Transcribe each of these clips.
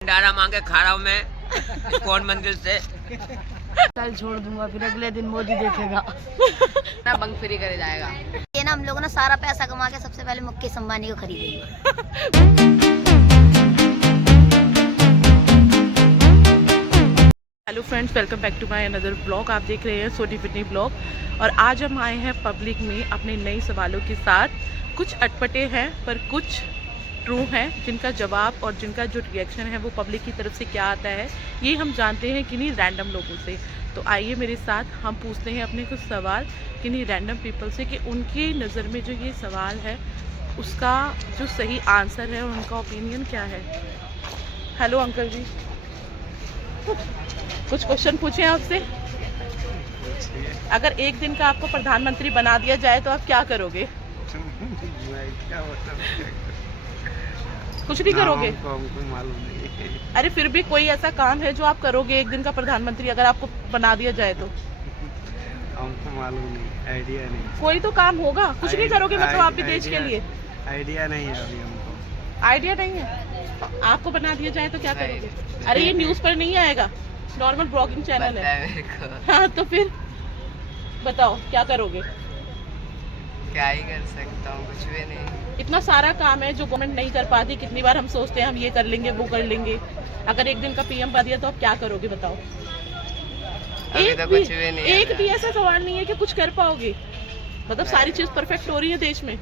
भंडारा मांगे खा रहा हूँ मैं कौन मंदिर से। कल छोड़ दूंगा, फिर अगले दिन मोदी देखेगा ना बंक फ्री करे जाएगा। ये ना हम लोगों ने सारा पैसा कमा के सबसे पहले मुकेश अंबानी को खरीदेंगे। Hello friends, welcome back to my another blog. आप देख रहे हैं सोटी फिटनी ब्लॉग और आज हम आए हैं पब्लिक में अपने नए सवालों के साथ। कुछ अटपटे हैं पर कुछ ट्रू हैं, जिनका जवाब और जिनका जो रिएक्शन है वो पब्लिक की तरफ से क्या आता है ये हम जानते हैं किन्हीं रैंडम लोगों से। तो आइए मेरे साथ हम पूछते हैं अपने कुछ सवाल किन्हीं रैंडम पीपल से कि उनकी नज़र में जो ये सवाल है उसका जो सही आंसर है उनका ओपिनियन क्या है। हेलो अंकल जी, कुछ क्वेश्चन पूछे आपसे। अगर एक दिन का आपको प्रधानमंत्री बना दिया जाए तो आप क्या करोगे? कुछ नहीं करोगे? हमको मालूम नहीं। अरे फिर भी कोई ऐसा काम है जो आप करोगे एक दिन का प्रधानमंत्री अगर आपको बना दिया जाए तो? हमको मालूम नहीं, आइडिया नहीं। कोई तो काम होगा, कुछ नहीं करोगे मतलब आप भी देश के लिए? आइडिया नहीं है अभी हमको। आइडिया नहीं है? आपको बना दिया जाए तो क्या करोगे? अरे ये न्यूज़ पर नहीं आएगा, नॉर्मल ब्लॉगिंग चैनल है। हाँ तो फिर बताओ क्या करोगे? क्या ही कर सकता हूँ, कुछ भी नहीं। इतना सारा काम है जो गवर्नमेंट नहीं कर पाती। कितनी बार हम सोचते हैं हम ये कर लेंगे वो कर लेंगे। अगर एक दिन का पीएम बन दिया तो आप क्या करोगे बताओ? कुछ भी नहीं है। एक भी ऐसा सवाल नहीं है कि कुछ कर पाओगे। मतलब सारी चीज परफेक्ट हो रही है देश में।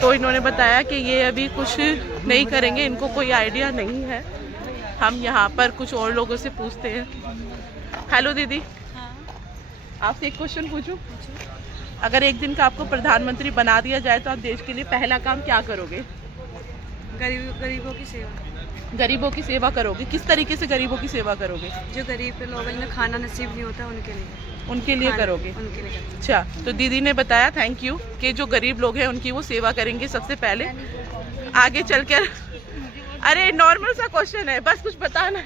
तो इन्होंने बताया कि ये अभी कुछ नहीं करेंगे, इनको कोई आइडिया नहीं है। हम यहाँ पर कुछ और लोगों से पूछते हैं। हेलो दीदी, आपसे एक क्वेश्चन पूछूं? अगर एक दिन का आपको प्रधानमंत्री बना दिया जाए तो आप देश के लिए पहला काम क्या करोगे? गरीबों की सेवा। गरीबों की सेवा करोगे? किस तरीके से गरीबों की सेवा करोगे? जो गरीब लोगों ने खाना नसीब नहीं होता उनके लिए करोगे? उनके लिए अच्छा, तो दीदी ने बताया थैंक यू कि जो गरीब लोग हैं उनकी वो सेवा करेंगे सबसे पहले। आगे चलकर अरे नॉर्मल सा क्वेश्चन है, बस कुछ बताना।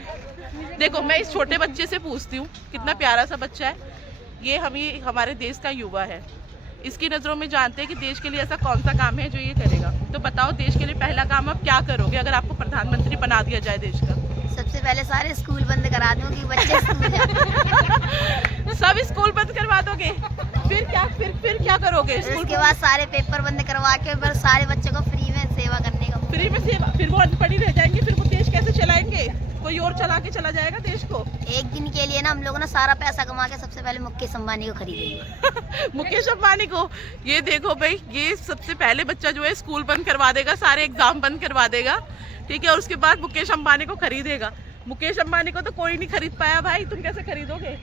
देखो मैं इस छोटे बच्चे से पूछती हूँ, कितना प्यारा सा बच्चा है ये। हमारे देश का युवा है, इसकी नज़रों में जानते हैं कि देश के लिए ऐसा कौन सा काम है जो ये करेगा। तो बताओ देश के लिए पहला काम आप क्या करोगे अगर आपको प्रधानमंत्री बना दिया जाए देश का? सबसे पहले सारे स्कूल बंद करा दूं कि बच्चे स्कूल जाए। सब स्कूल बंद करवा दोगे? फिर क्या करोगे? उसके बाद सारे पेपर बंद करवा के फिर सारे बच्चों को फ्री में सेवा करने का। फ्री में सेवा? फिर वो अनपढ़ ही रह जाएंगे, फिर वो देश कैसे चलाएंगे? कोई और चला के चला जाएगा देश को। एक दिन के लिए ना हम लोगों ने सारा पैसा कमा के सबसे पहले मुकेश अंबानी को खरीदेंगे। मुकेश अंबानी को? ये देखो भाई, ये सबसे पहले बच्चा जो है स्कूल बंद करवा देगा, सारे एग्जाम बंद करवा देगा, ठीक है, और उसके बाद मुकेश अंबानी को खरीदेगा। मुकेश अंबानी को तो कोई नहीं खरीद पाया भाई, तुम कैसे खरीदोगे?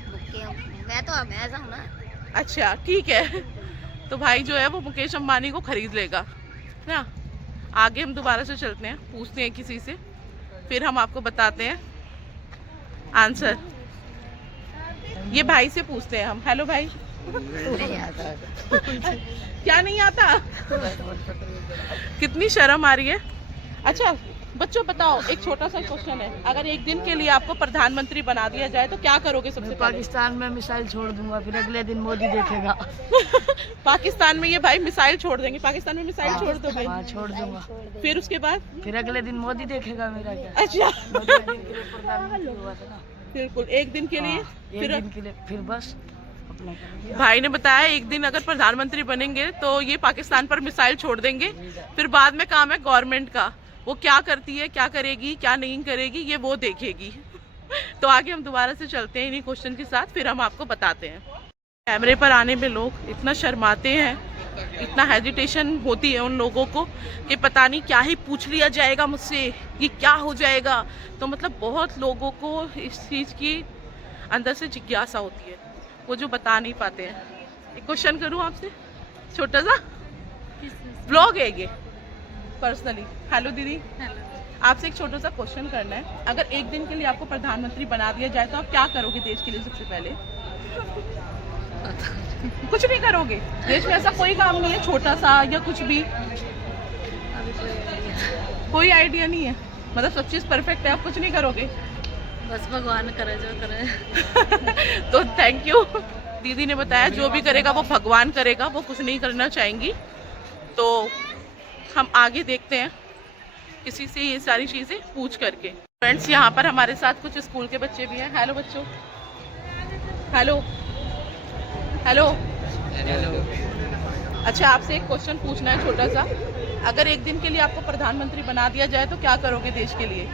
मैं तो ऐसा हूँ ना। अच्छा ठीक है, तो भाई जो है वो मुकेश अंबानी को खरीद लेगा ना। आगे हम दोबारा से चलते हैं, पूछते हैं किसी से, फिर हम आपको बताते हैं आंसर। ये भाई से पूछते हैं हम। हेलो भाई, क्या नहीं आता? कितनी शर्म आ रही है। अच्छा बच्चों बताओ, एक छोटा सा क्वेश्चन है, अगर एक दिन के लिए आपको प्रधानमंत्री बना दिया जाए तो क्या करोगे सबसे पहले? पाकिस्तान में मिसाइल छोड़ दूंगा, फिर अगले दिन मोदी देखेगा। पाकिस्तान में ये भाई मिसाइल छोड़ देंगे? पाकिस्तान में मिसाइल छोड़ दोगे? हाँ छोड़ दूंगा। फिर उसके बाद? फिर अगले दिन मोदी देखेगा मेरा क्या। अच्छा मोदी एक दिन के लिए प्रधानमंत्री हुआ था ना। बिल्कुल, एक दिन के लिए। एक फिर दिन के लिए फिर बस अपना करेंगे। भाई ने बताया एक दिन अगर प्रधानमंत्री बनेंगे तो ये पाकिस्तान पर मिसाइल छोड़ देंगे, फिर बाद में काम है गवर्नमेंट का, वो क्या करती है, क्या करेगी, क्या नहीं करेगी, ये वो देखेगी। तो आगे हम दोबारा से चलते हैं इन्हीं क्वेश्चन के साथ, फिर हम आपको बताते हैं। कैमरे पर आने में लोग इतना शर्माते हैं, इतना हेजिटेशन होती है उन लोगों को कि पता नहीं क्या ही पूछ लिया जाएगा मुझसे, ये क्या हो जाएगा। तो मतलब बहुत लोगों को इस चीज़ की अंदर से जिज्ञासा होती है, वो जो बता नहीं पाते हैं। एक क्वेश्चन करूँ आपसे, छोटा सा ब्लॉग है ये पर्सनली। हेलो दीदी, आपसे एक छोटा सा क्वेश्चन करना है। अगर एक दिन के लिए आपको प्रधानमंत्री बना दिया जाए तो आप क्या करोगे देश के लिए सबसे पहले? कुछ नहीं करोगे? देश में ऐसा कोई काम नहीं है छोटा सा या कुछ भी? कोई आइडिया नहीं है, मतलब सब चीज़ परफेक्ट है, आप कुछ नहीं करोगे? बस भगवान करे जो करे। तो थैंक यू, दीदी ने बताया जो भी करेगा वो भगवान करेगा, वो कुछ नहीं करना चाहेंगी। तो हम आगे देखते हैं किसी से ये सारी चीज़ें पूछ करके। फ्रेंड्स, यहाँ पर हमारे साथ कुछ स्कूल के बच्चे भी हैं। हेलो बच्चों, हेलो हेलो। अच्छा, आपसे एक क्वेश्चन पूछना है छोटा सा। अगर एक दिन के लिए आपको प्रधानमंत्री बना दिया जाए तो क्या करोगे देश के लिए?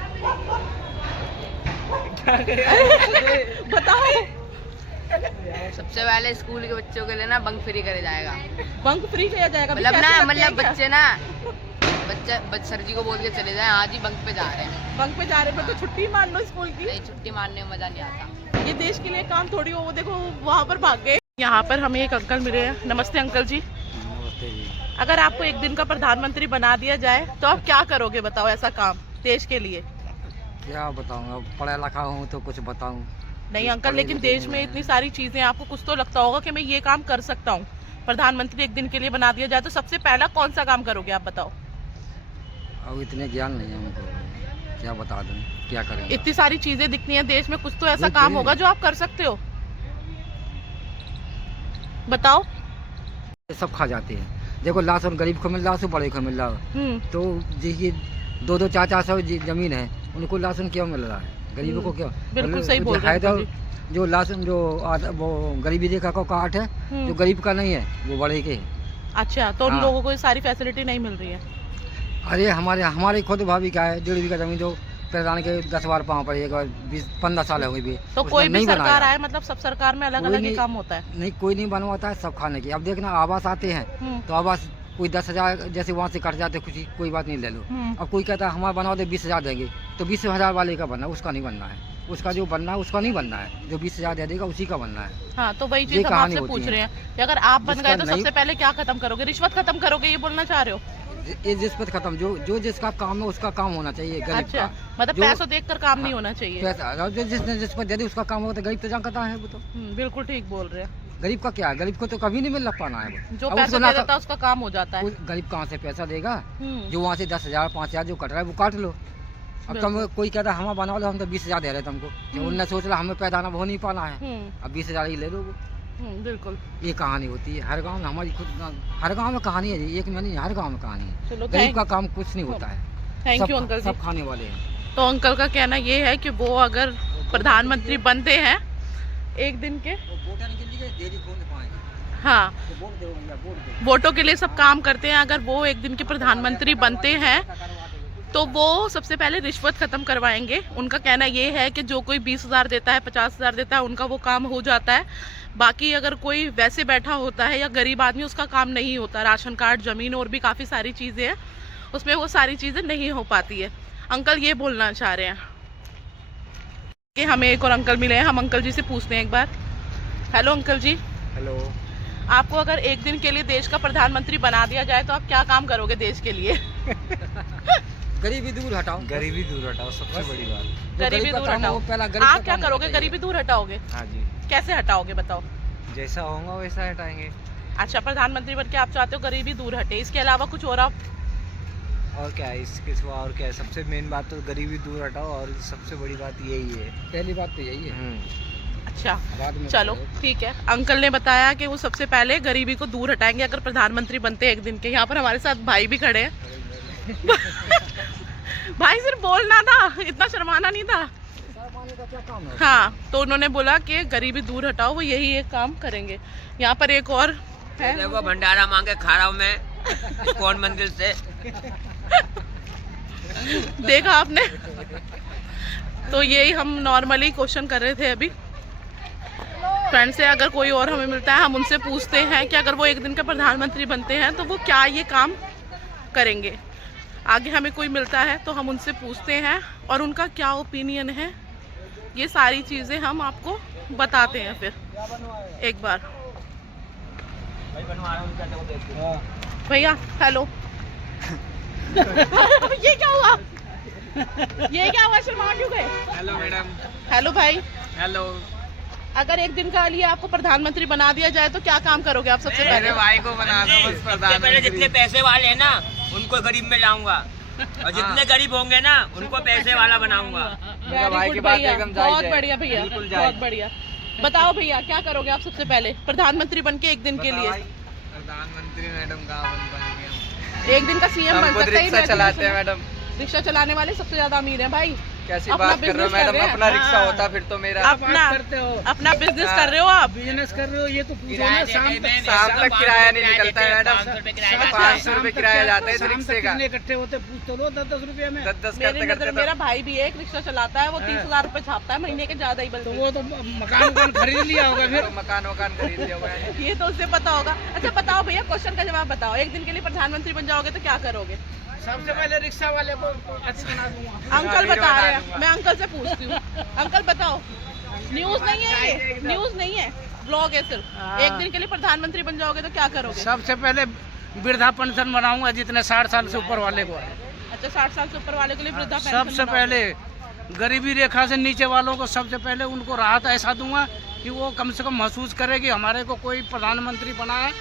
बताओ। सबसे पहले स्कूल के बच्चों के लिए ना बंक फ्री करे जाएगा। बंक फ्री किया जाएगा? मतलब बच्चे ना सर जी को बोल के चले जाए आज ही बंक पे जा रहे हैं। बंक पे जा रहे हैं तो छुट्टी मान लो स्कूल की। नहीं, छुट्टी मारने में मजा नहीं आता। ये देश के लिए काम थोड़ी हो। वो देखो वहाँ पर भाग गए। यहाँ पर हमें एक अंकल मिले हैं। नमस्ते अंकल जी। नमस्ते जी। अगर आपको एक दिन का प्रधानमंत्री बना दिया जाए तो आप क्या करोगे? बताओ ऐसा काम देश के लिए। क्या बताऊँ, पढ़ा लिखा हूँ तो कुछ बताऊँ। नहीं अंकल, लेकिन देश में इतनी सारी चीजें, आपको कुछ तो लगता होगा कि मैं ये काम कर सकता हूँ। प्रधानमंत्री एक दिन के लिए बना दिया जाए तो सबसे पहला कौन सा काम करोगे आप? बताओ। अब इतने ज्ञान नहीं है हमको, क्या बता दूँ, क्या करें। इतनी सारी चीजें दिखती हैं देश में, कुछ तो ऐसा काम होगा जो आप कर सकते हो। बताओ। सब खा जाते हैं। देखो लाशन गरीब को मिल रहा है, बड़े को मिल रहा है। तो देखिए 2-2 400 जमीन है, उनको लाशन क्यों मिल रहा है? गरीबों को क्यों? बिल्कुल सही बोल रहे हैं। जो लाशन जो वो गरीबी रेखा का कार्ड है, जो गरीब का नहीं है वो बड़े के है। अच्छा, तो उन लोगों को ये सारी फैसिलिटी नहीं मिल रही है? अरे हमारे खुद भाभी का है 1.5 बीघा जमीन, जो प्रधान के 10 बार पाँव पड़े, 20-15 साल हो गई। तो कोई भी सरकार आए, मतलब सब सरकार में अलग अलग ही काम होता है? नहीं, कोई नहीं बनवाता है, सब खाने की। अब देखना आवास आते हैं तो आवास कोई 10,000 जैसे वहाँ से कट जाते, खुशी कोई बात नहीं, ले लो। अब कोई कहता है हमारा बनवा दे 20,000 देंगे, तो 20,000 वाले का बनना, उसका नहीं बनना है। उसका जो बनना है उसका नहीं बनना है, जो 20,000 दे देगा उसी का बनना है। हाँ, तो वही चीज हम आपसे पूछ रहे हैं कि अगर आप बन गए तो सबसे पहले क्या खत्म करोगे? रिश्वत खत्म करोगे, ये बोलना चाह रहे हो? ये रिश्वत खत्म, जो जिसका काम है उसका काम होना चाहिए। गरीब अच्छा, का मतलब पैसों देखकर काम नहीं होना चाहिए। पैसा जो जिसने रिश्वत दे दी उसका काम होगा, तो गरीब तो जहाँ कहता है वो तो। बिल्कुल ठीक बोल रहे हैं। गरीब का क्या है? गरीब को तो कभी नहीं मिल पाना है वो। जो पैसा दे देता है उसका काम हो जाता है। गरीब कहाँ से पैसा देगा? जो वहाँ से 10,000 5,000 जो कट रहा है वो काट लो। अब तुम कोई कहता है हमारा बना लो, हम तो 20,000 दे रहे थे तुमको। उनने सोच रहा हमें पैदा हो नहीं पाना है, अब 20,000 ही ले लो। बिल्कुल, ये कहानी होती है हर गांव में। हमारी खुद हर गांव में कहानी है, एक में नहीं, हर गांव में कहानी है। गरीब का काम कुछ नहीं होता है। थैंक यू अंकल जी। सब खाने वाले हैं। तो अंकल का कहना ये है कि वो अगर प्रधानमंत्री बनते हैं एक दिन के, हाँ, वोटों के लिए सब काम करते हैं। अगर वो एक दिन के प्रधानमंत्री बनते हैं तो वो सबसे पहले रिश्वत खत्म करवाएंगे। उनका कहना ये है कि जो कोई 20,000 देता है, 50,000 देता है, उनका वो काम हो जाता है। बाकी अगर कोई वैसे बैठा होता है या गरीब आदमी, उसका काम नहीं होता। राशन कार्ड, जमीन और भी काफ़ी सारी चीज़ें हैं, उसमें वो सारी चीज़ें नहीं हो पाती है। अंकल ये बोलना चाह रहे हैं कि हमें एक और अंकल मिले हैं, हम अंकल जी से पूछते हैं एक बार। हेलो अंकल जी। हेलो। आपको अगर एक दिन के लिए देश का प्रधानमंत्री बना दिया जाए तो आप क्या काम करोगे देश के लिए? गरीबी दूर हटाओ। गरीबी दूर हटाओ, सबसे बड़ी बात। गरीबी दूर हटाओ। आप क्या करोगे? गरीबी दूर हटाओगे? हाँ जी। कैसे हटाओगे बताओ? जैसा होगा वैसा हटाएंगे। अच्छा, प्रधानमंत्री बन के आप चाहते हो गरीबी दूर हटे, इसके अलावा कुछ और आप? और क्या है इसके सिवा? और क्या है? सबसे मेन बात तो गरीबी दूर हटाओ, और सबसे बड़ी बात यही है। पहली बात तो यही है। अच्छा, चलो ठीक है। अंकल ने बताया कि वो सबसे पहले गरीबी को दूर हटाएंगे अगर प्रधानमंत्री बनते एक दिन के। यहाँ पर हमारे साथ भाई भी खड़े हैं। भाई सिर्फ बोलना था, इतना शर्माना नहीं था। हाँ, तो उन्होंने बोला कि गरीबी दूर हटाओ, वो यही एक काम करेंगे। यहाँ पर एक और है, देखो भंडारा मांगे खा रहा हूँ मैं कौन मंदिर से। देखा आपने? तो यही हम नॉर्मली क्वेश्चन कर रहे थे अभी फ्रेंड से। अगर कोई और हमें मिलता है हम उनसे पूछते हैं कि अगर वो एक दिन के प्रधानमंत्री बनते हैं तो वो क्या ये काम करेंगे। आगे हमें कोई मिलता है तो हम उनसे पूछते हैं और उनका क्या ओपिनियन है, ये सारी चीज़ें हम आपको बताते हैं फिर एक बार। भैया हेलो। ये क्या हुआ? ये क्या हुआ? शर्मा क्यों गए? Hello madam. हेलो भाई। हेलो। अगर एक दिन का लिए आपको प्रधानमंत्री बना दिया जाए तो क्या काम करोगे आप सबसे पहले? भाई को बना दो बस प्रधानमंत्री। पहले जितने पैसे वाले हैं ना उनको गरीब में लाऊंगा, और जितने गरीब होंगे ना उनको पैसे वाला बनाऊंगा। वेरी गुड भैया, बहुत बढ़िया भैया, बहुत बढ़िया। बताओ भैया क्या करोगे आप सबसे पहले प्रधानमंत्री बन के एक दिन के लिए? प्रधानमंत्री मैडम का बनेंगे? एक दिन का सीएम बन सकते हैं? चलाते हैं मैडम। रिक्शा चलाने वाले सबसे ज्यादा अमीर हैं भाई। कैसी अपना बात कर रहे हो business कर मैडम, रहे हैं। अपना रिक्शा होता फिर तो मेरा अपना बिजनेस कर रहे हो आप। बिजनेस कर रहे हो, ये तो पूछो किराया ना देते हैं, मैं शाम तक किराया नहीं 500 निकलता है मैडम। 500 रुपए किराया 500 रुपए किराया जाता है इस रिक्शे का। कितने इकट्ठे होते पूछ तो लो 10-10 रुपए में। 10-10 मेरी करते नजर करते मेरा भाई भी एक रिक्शा चलाता है, वो 30,000 रुपए छापता है महीने के, ज्यादा ही तो बल्कि। वो तो मकान खरीद लिया होगा फिर। तो मकान वकान खरीद लिया हुआ है। ये तो उससे पता होगा। अच्छा बताओ भैया, क्वेश्चन का जवाब बताओ, एक दिन के लिए प्रधानमंत्री बन जाओगे तो क्या करोगे? सबसे पहले रिक्शा वाले को अच्छा बना दूंगा। अंकल वीडियो बता बना रहे हैं, दूंगा। मैं अंकल से पूछती हूँ। अंकल बताओ, न्यूज नहीं है ये, न्यूज नहीं है, ब्लॉग है सिर्फ। एक दिन के लिए प्रधानमंत्री बन जाओगे तो क्या करोगे? सबसे पहले वृद्धा पेंशन बनाऊंगा जितने 60 साल से ऊपर वाले को है। अच्छा, 60 साल से ऊपर वाले के लिए वृद्धा पेंशन सबसे बनाओगे। पहले गरीबी रेखा से नीचे वालों को सबसे पहले उनको राहत ऐसा दूंगा कि वो कम से कम महसूस करे कि हमारे को कोई प्रधानमंत्री बना है,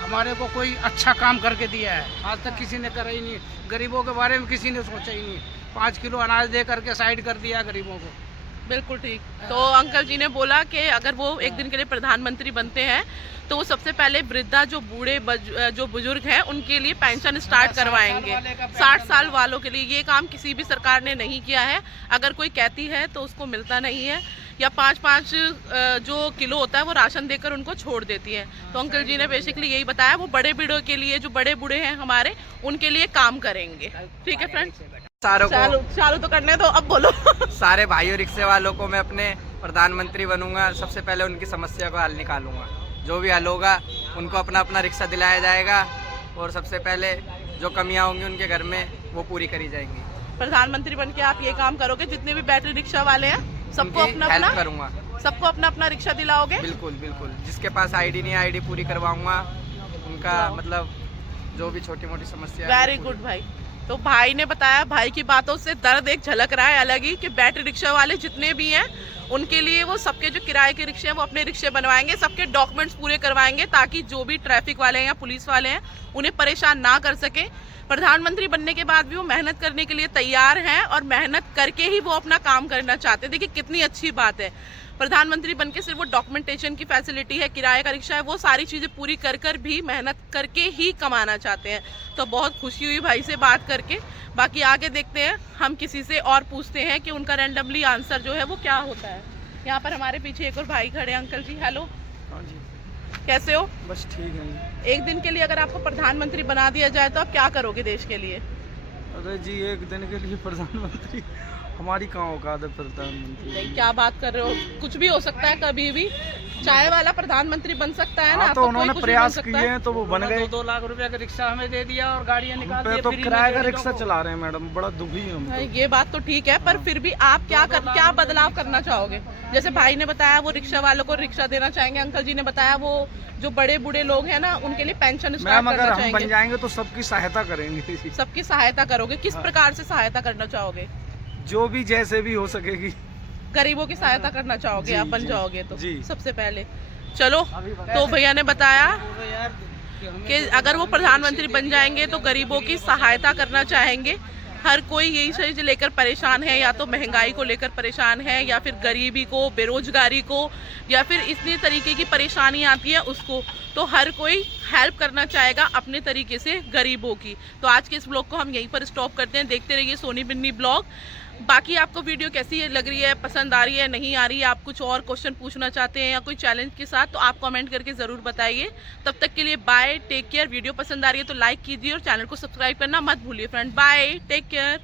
हमारे को कोई अच्छा काम करके दिया है। आज तक किसी ने करा ही नहीं, गरीबों के बारे में किसी ने सोचा ही नहीं। 5 किलो अनाज दे करके साइड कर दिया गरीबों को। बिल्कुल ठीक। तो अंकल जी ने बोला कि अगर वो एक दिन के लिए प्रधानमंत्री बनते हैं तो वो सबसे पहले वृद्धा जो जो बुजुर्ग हैं उनके लिए पेंशन स्टार्ट करवाएंगे। 60 साल वालों के लिए ये काम किसी भी सरकार ने नहीं किया है। अगर कोई कहती है तो उसको मिलता नहीं है, या 5-5 जो किलो होता है वो राशन देकर उनको छोड़ देती है। तो अंकल जी ने बेसिकली यही बताया, वो बड़े बूढ़ों के लिए, जो बड़े बूढ़े हैं हमारे, उनके लिए काम करेंगे। ठीक है फ्रेंड्स, सारों को चालू तो करने दो, अब बोलो। सारे भाइयों रिक्शे वालों को मैं अपने प्रधानमंत्री बनूंगा। सबसे पहले उनकी समस्या को हल निकालूंगा, जो भी हल होगा उनको अपना अपना रिक्शा दिलाया जाएगा, और सबसे पहले जो कमियां होंगी उनके घर में वो पूरी करी जाएंगी। प्रधानमंत्री बन के आप ये काम करोगे, जितने भी बैटरी रिक्शा वाले हैं सबको उनकी अपना हेल्प अपना करूंगा। सबको अपना अपना रिक्शा दिलाओगे? बिल्कुल बिल्कुल, जिसके पास आईडी नहीं आईडी पूरी करवाऊंगा, उनका मतलब जो भी छोटी मोटी समस्या है। वेरी गुड भाई। तो भाई ने बताया, भाई की बातों से दर्द एक झलक रहा है अलग ही, कि बैटरी रिक्शा वाले जितने भी हैं उनके लिए वो सबके जो किराए के रिक्शे हैं वो अपने रिक्शे बनवाएंगे, सबके डॉक्यूमेंट्स पूरे करवाएंगे, ताकि जो भी ट्रैफिक वाले हैं या पुलिस वाले हैं उन्हें परेशान ना कर सके। प्रधानमंत्री बनने के बाद भी वो मेहनत करने के लिए तैयार हैं, और मेहनत करके ही वो अपना काम करना चाहते हैं। देखिए कितनी अच्छी बात है, प्रधानमंत्री बनके सिर्फ वो डॉक्यूमेंटेशन की फैसिलिटी है, किराए का रिक्शा है, वो सारी चीज़ें पूरी कर भी मेहनत करके ही कमाना चाहते हैं। तो बहुत खुशी हुई भाई से बात करके। बाकी आगे देखते हैं, हम किसी से और पूछते हैं कि उनका रैंडमली आंसर जो है वो क्या होता है। यहाँ पर हमारे पीछे एक और भाई खड़े हैं। अंकल जी हेलो, कैसे हो? बस ठीक है। एक दिन के लिए अगर आपको प्रधानमंत्री बना दिया जाए तो आप क्या करोगे देश के लिए? अरे जी, एक दिन के लिए प्रधानमंत्री, हमारी कहाँ औकात है प्रधानमंत्री? नहीं, क्या बात कर रहे हो, कुछ भी हो सकता है कभी भी। चाय वाला प्रधानमंत्री बन सकता है ना, तो कोई उन्होंने कुछ भी प्रयास बन सकता किए है। हैं तो वो बन गए। 2 लाख रुपए का रिक्शा हमें दे दिया और गाड़ियाँ निकाल दी। तो किराए का रिक्शा चला रहे हैं मैडम, बड़ा दुखी है हम हाँ, तो। ये बात तो ठीक है, पर फिर भी आप क्या बदलाव करना चाहोगे? जैसे भाई ने बताया वो रिक्शा वालों को रिक्शा देना चाहेंगे, अंकल जी ने बताया वो जो बड़े बूढ़े लोग हैं ना उनके लिए पेंशन स्टार्ट मैम, करना अगर हम चाहेंगे। बन जाएंगे तो सबकी सहायता करेंगे। सबकी सहायता करोगे? किस प्रकार से सहायता करना चाहोगे? जो भी जैसे भी हो सकेगी। गरीबों की सहायता करना चाहोगे आप बन जाओगे तो? जी। सबसे पहले चलो, तो भैया ने बताया कि अगर वो प्रधानमंत्री बन जाएंगे तो गरीबों की सहायता करना चाहेंगे। हर कोई यही चीज लेकर परेशान है, या तो महंगाई को लेकर परेशान है, या फिर गरीबी को, बेरोजगारी को, या फिर इतनी तरीके की परेशानी आती है उसको। तो हर कोई हेल्प करना चाहेगा अपने तरीके से गरीबों की। तो आज के इस ब्लॉग को हम यहीं पर स्टॉप करते हैं। देखते रहिए सोनी बिन्नी ब्लॉग। बाकी आपको वीडियो कैसी लग रही है, पसंद आ रही है, नहीं आ रही है, आप कुछ और क्वेश्चन पूछना चाहते हैं या कोई चैलेंज के साथ, तो आप कमेंट करके ज़रूर बताइए। तब तक के लिए बाय, टेक केयर। वीडियो पसंद आ रही है तो लाइक कीजिए और चैनल को सब्सक्राइब करना मत भूलिए फ्रेंड। Bye, take care.